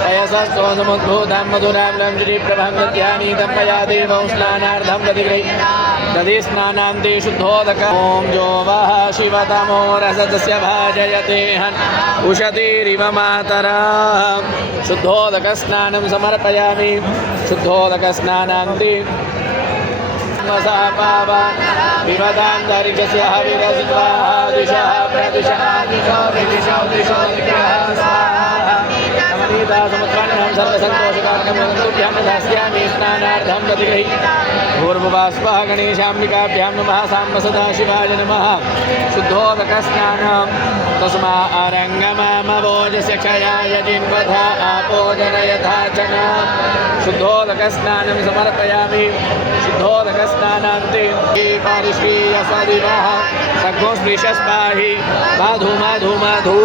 पयसस्तोषमुद्भूतां मधुराम्लं श्रीप्रभङ्गध्यानीतं मया देवं स्नानार्थं दधि स्नानान्ते शुद्धोदक ॐ जो वः शिवतमो रसदस्य भाजयते हन् उशतीरिव मातरा शुद्धोदकस्नानं समर्पयामि शुद्धोदकस्नानान्ते विवदान्तरिक्षस्य हविरस्वा दिशः प्रदिशः दिशो दिशो दिशो समुद्राण्यं सर्वसन्तोषकार्यं दास्यामि स्नानार्थं दधिगृहि भूर्भुवस्वः गणेशाम्बिकाभ्यां नमः साम्ब सदाशिवाय नमः शुद्धोदकस्नानं तस्मा अरङ्गमामवोजस्य क्षयाय जिन्वधा आपोदन यथाचन शुद्धोदकस्नानं समर्पयामि शुद्धोदकस्नानान्ते पारिश्रीय सदिवः सग्गोस्पृशस्पाहि मधु मधु मधु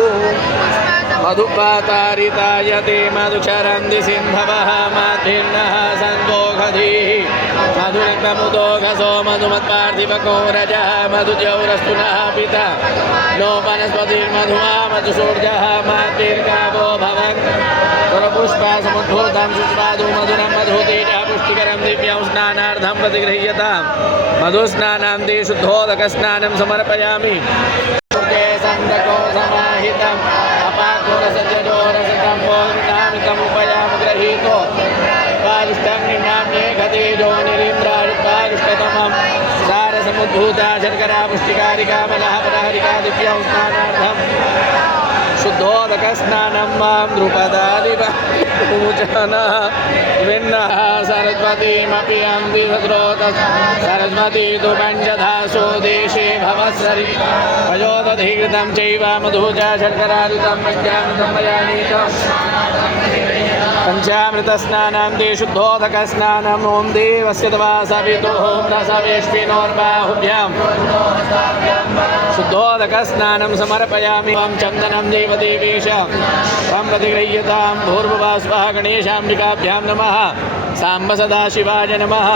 मधुपातारितायते मधुचरन्ति सिन्धवः मद्भिन्नः सन्दोषधीः मधुरमुदोघसो मधुमत्पार्थिवको रजः मधुद्यौरस्तु नः पिता नो वनस्पतिर्मधुमा मधुसूर्यः मद्भिर्गावो भवन् पुष्पा समुद्भूतं शुष्पादु मधुरं मधुतेजः पुष्टिकरं दिव्यं स्नानार्थं प्रतिगृह्यतां मधुस्नानान्ते शुद्धोदकस्नानं समर्पयामि सन्दको समाहितम् अपाकुरसजोरसतम्पोमितमुपयामग्रहीतो पारिष्टं निनाम्ये गतेजो निरीन्द्रायुक्तायुष्टतमं सारसमुद्भूता शर्करा पुष्टिकारिका मलः प्रहरिका दिव्यं स्नानार्थं शुद्धोदकस्नानं मां द्रुपदादिव पूजनः विन्नः सरस्वतीमपि अन्ति सद्रोतः सरस्वती तु पञ्चधासो देशे भवत्सरि पयोदधिकृतं चैव मधु च शर्करादितं पञ्चामृतं मया नीतं पञ्चामृतस्नानान्ते शुद्धोदकस्नानम् ॐ देवस्य तवा सवितुः रसवेष्टिनोर्बाहुभ्यां शुद्धोदकस्नानं समर्पयामि ॐ चन्दनं देवदेवेश त्वं प्रतिगृह्यतां भूर्भुवस्वः गणेशाम्बिकाभ्यां नमः साम्ब सदाशिवाय नमः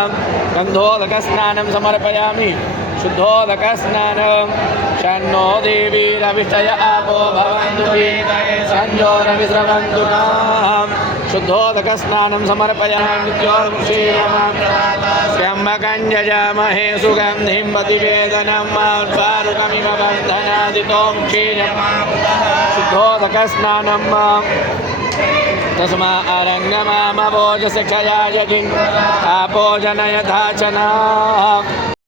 गन्धोदकस्नानं समर्पयामि शुद्धोदकस्नानं शन्नो देवीरविष्टय आपो भवन्तु सञ्जोरविस्रवन्तु नः शुद्धोदकस्नानं समर्पयामि त्र्यम्बकञ्जयामहे सुगन्धिं प्रतिवेदनं मारुकमिव बन्धनादितो शुद्धोदकस्नानं तस्मा अरङ्गमामवोजस्य क्षयाय किं आपोजन यथाचन